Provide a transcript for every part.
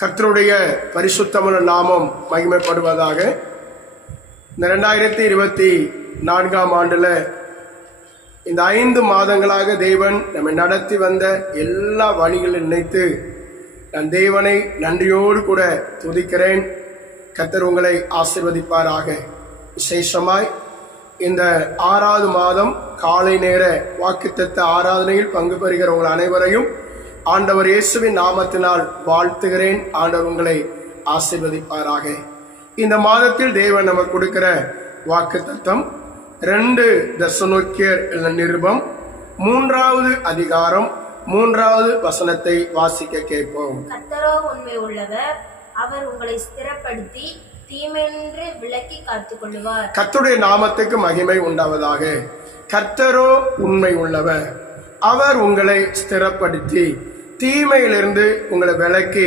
கர்த்தருடைய பரிசுத்தமுள்ள நாமம் மகிமைப்படுவதாக. இந்த 2024ஆம் ஆண்டில் இந்த 5 மாதங்களாக தேவன் நம்மை நடத்தி வந்த எல்லா வழிகளை நினைத்து நான் தேவனை நன்றியோடு கூட துதிக்கிறேன். கர்த்தர் உங்களை ஆசீர்வதிப்பாராக. விசேஷமாய் இந்த 6வது மாதம் காலை நேர வாக்குத்தத்த ஆராதனையில் பங்கு பெறுகிற உங்கள் அனைவரையும் ஆண்டவர் இயேசுவின் நாமத்தினால் வாழ்த்துகிறேன். ஆண்டவர் உங்களை ஆசீர்வதிப்பாராக. இந்த மாதத்தில் தேவன் நமக்கு கொடுக்கிற வாக்குத்தத்தம் 2 தெசலோனிக்கேயர் நிருபம் 3வது அதிகாரம் 3வது வசனத்தை வாசிக்க கேட்போம். கர்த்தரோ உண்மை உள்ளவர், அவர் உங்களை ஸ்திரப்படுத்தி தீமையின்றி விலக்கி காத்துக் கொள்வார். கர்த்தருடைய நாமத்துக்கு மகிமை உண்டாவதாக. கர்த்தரோ உண்மை உள்ளவர், அவர் உங்களை ஸ்திரப்படுத்தி தீமையிலிருந்து உங்களை விலக்கி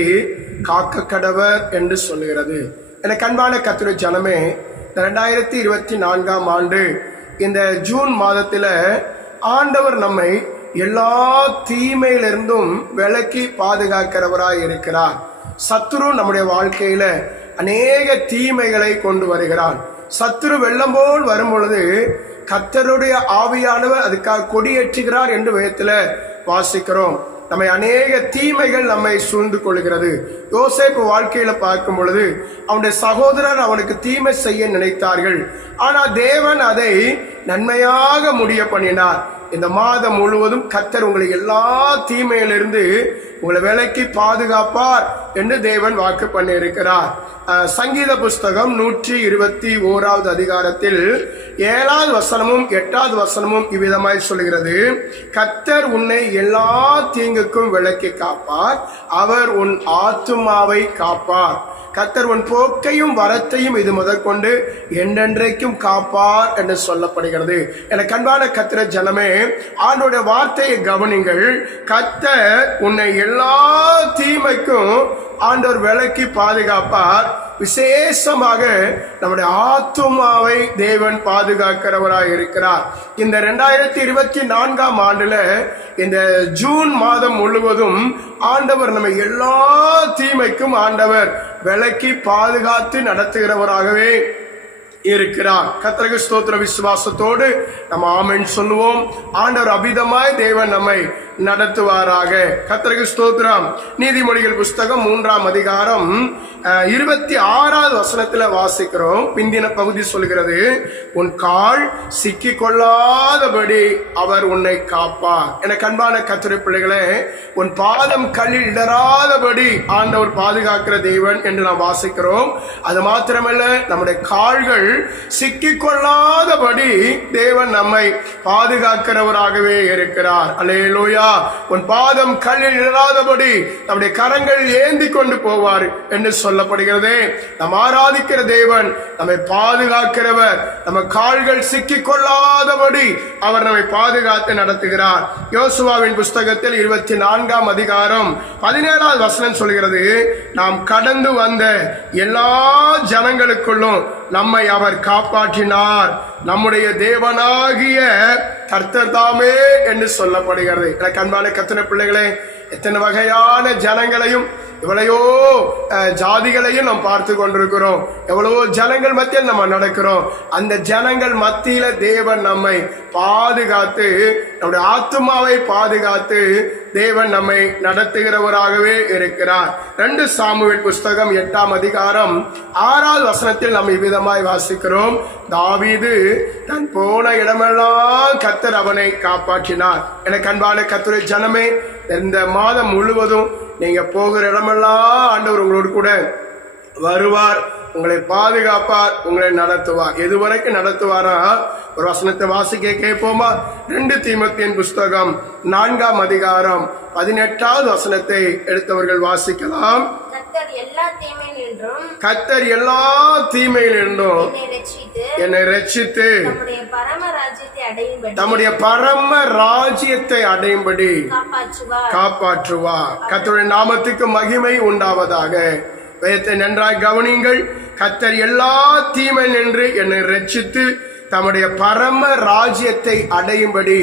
காக்க கடவர் என்று சொல்லுகிறது. எனக்கு அன்பான கர்த்தருடைய ஜனமே, 2024ஆம் ஆண்டு இந்த ஜூன் மாதத்தில் ஆண்டவர் நம்மை எல்லா தீமையிலிருந்தும் விலக்கி பாதுகாக்கிறவராய் இருக்கிறார். சத்துரு நம்முடைய வாழ்க்கையில அநேக தீமைகளை கொண்டு வருகிறான். சத்துரு வெள்ளம் போல் வரும் பொழுது கர்த்தருடைய ஆவியானவர் அதுக்காக கொடியேற்றுகிறார் என்று வேதத்தில் வாசிக்கிறோம். நம்மை அநேக தீமைகள் நம்மை சூழ்ந்து கொள்கிறது. யோசேப்பு வாழ்க்கையில பார்க்கும் பொழுது அவனுடைய சகோதரர் அவனுக்கு தீமை செய்ய நினைத்தார்கள், ஆனால் தேவன் அதை நன்மையாக முடிய பண்ணினார். இந்த மாதம் முழுவதும் கர்த்தர் உங்களை எல்லா தீமையிலிருந்து உங்களை விலக்கி பாதுகாப்பார் என்று தேவன் வாக்கு பண்ணி இருக்கிறார். சங்கீத புஸ்தகம் 121வது அதிகாரத்தில் 7வது வசனமும் 8வது வசனமும் இவ்விதமாய் சொல்கிறது. கர்த்தர் உன்னை எல்லா தீங்குக்கும் விலக்கி காப்பார், அவர் உன் ஆத்துமாவை காப்பார். கர்த்தர் உன் போக்கையும் வரத்தையும் இது முதற்கொண்டு என்றென்றைக்கும் காப்பார் என்று சொல்லப்படுகிறது. எனக்கு அன்பான கர்த்தர் ஜனமே, ஆண்டவருடைய வார்த்தையை கவனிங்கள். கர்த்தர் உன்னை எல்லா தீமைக்கும் ஆண்டவர் விலக்கி பாதுகாப்பார். விசேஷமாக நம்முடைய ஆத்துமாவை தேவன் பாதுகாக்கிறவராக இருக்கிறார். இந்த 2024ஆம் ஆண்டுல இந்த ஜூன் மாதம் முழுவதும் ஆண்டவர் நம்ம எல்லா தீமைக்கும் ஆண்டவர் விலக்கி பாதுகாத்து நடத்துகிறவராகவே இருக்கிறார். கர்த்தருக்கு ஸ்தோத்திர. விசுவாசத்தோடு நம்ம ஆமென் சொல்லுவோம். ஆண்டவர் அபிதமாய் தேவன் நம்மை நடத்துவாராக. கர்த்தருக்கு ஸ்தோத்திரம். நீதிமொழிகள் புஸ்தகம் 3ஆம் அதிகாரம் 26வது வசனத்துல வாசிக்கிறோம். பிந்தின பகுதி சொல்கிறது, உன் கால் சிக்கி கொள்ளாதபடி அவர் உன்னை காப்பார். எனக்கு அன்பான கர்த்தருடைய பிள்ளைகளே, உன் பாதம் கல்லில் இடராதபடி ஆண்டவர் பாதுகாக்கிற தேவன் என்று நாம் வாசிக்கிறோம். அது மாத்திரமல்ல, நம்முடைய கால்கள் சிக்கிக் கொள்ளாதபடி தேவன் நம்மை பாதுகாக்கிறவராகவே இருக்கிறார். அல்லேலூயா. உன் பாதம் கல்லில் இடாதபடி நம்முடைய கரங்கள் ஏந்தி கொண்டு போவார் என்று சொல்லப்படுகிறது. நாம் ஆராதிக்கிற தேவன் நம்மை பாதுகாக்கிறவர். நம்ம கால்கள் சிக்கிக் கொள்ளாதபடி அவர் நம்மை பாதுகாத்து நடத்துகிறார். யோசுவாவின் புஸ்தகத்தில் 24ஆம் அதிகாரம் 17வது வசனம் சொல்கிறது, நாம் கடந்து வந்த எல்லா ஜனங்களுக்குள்ளும் நம்மை அவர் காப்பாற்றினார், நம்முடைய தேவனாகிய கர்த்தர் தாமே என்று சொல்லப்படுகிறது. எனக்கு அன்பான கர்த்தருடைய பிள்ளைகளே, எத்தனை வகையான ஜனங்களையும் எவ்வளையோ ஜாதிகளையும் நாம் பார்த்து கொண்டிருக்கிறோம். எவ்வளவோ ஜனங்கள் மத்தியில் நம்ம நடக்கிறோம். அந்த ஜனங்கள் மத்தியில தேவன் நம்மை பாதுகாத்து நம்முடைய ஆத்துமாவை பாதுகாத்து தேவன் நம்மை நடத்துகிறவராகவே இருக்கிறார். 2 சாமுவேல் புஸ்தகம் 8ஆம் அதிகாரம் 6வது வசனத்தில் நம்ம இவ்விதமாய் வாசிக்கிறோம். தாவீது தன் போன இடமெல்லாம் கர்த்தர் அவனை காப்பாற்றினார். எனக்கு அன்பான கர்த்தருடைய ஜனமே, இந்த மாதம் முழுவதும் நீங்க போகிற இடமெல்லாம் ஆண்டவர் உங்களோடு கூட வருவார், உங்களை பாதுகாப்பார், உங்களை நடத்துவார். எதுவரைக்கும் நடத்துவாரா? ஒரு வசனத்தை வாசிக்க கேட்போமா? 2 தீமோத்தேயுவின் புஸ்தகம் 4ஆம் அதிகாரம் 18வது வசனத்தை எடுத்தவர்கள் வாசிக்கலாம். கர்த்தர் எல்லா தீமையிலிருந்தும் என்னை ரட்சித்து தம்முடைய பரம ராஜ்யத்தை அடையும்படி காப்பாற்றுவார். கர்த்தருடைய நாமத்துக்கு மகிமை உண்டாவதாக. வேதத்தை நன்றாய் கவனிங்கள். கர்த்தர் எல்லா தீமை நின்று என்னை ரட்சித்து தம்முடைய பரம ராஜ்யத்தை அடையும்படி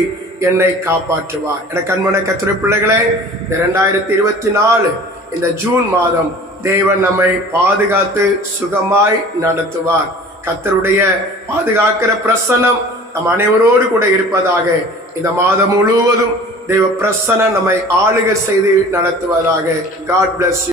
என்னை காப்பாற்றுவார். எனக்கு அன்பான கர்த்தருடைய பிள்ளைகளே, இந்த 2024 இந்த ஜூன் மாதம் தேவன் நம்மை பாதுகாத்து சுகமாய் நடத்துவார். கர்த்தருடைய பாதுகாக்கிற பிரசன்னம் நம் அனைவரோடு கூட இருப்பதாக. இந்த மாதம் முழுவதும் தெய்வ பிரசன்னம் நம்மை ஆளுகை செய்து நடத்துவதாக. God bless you.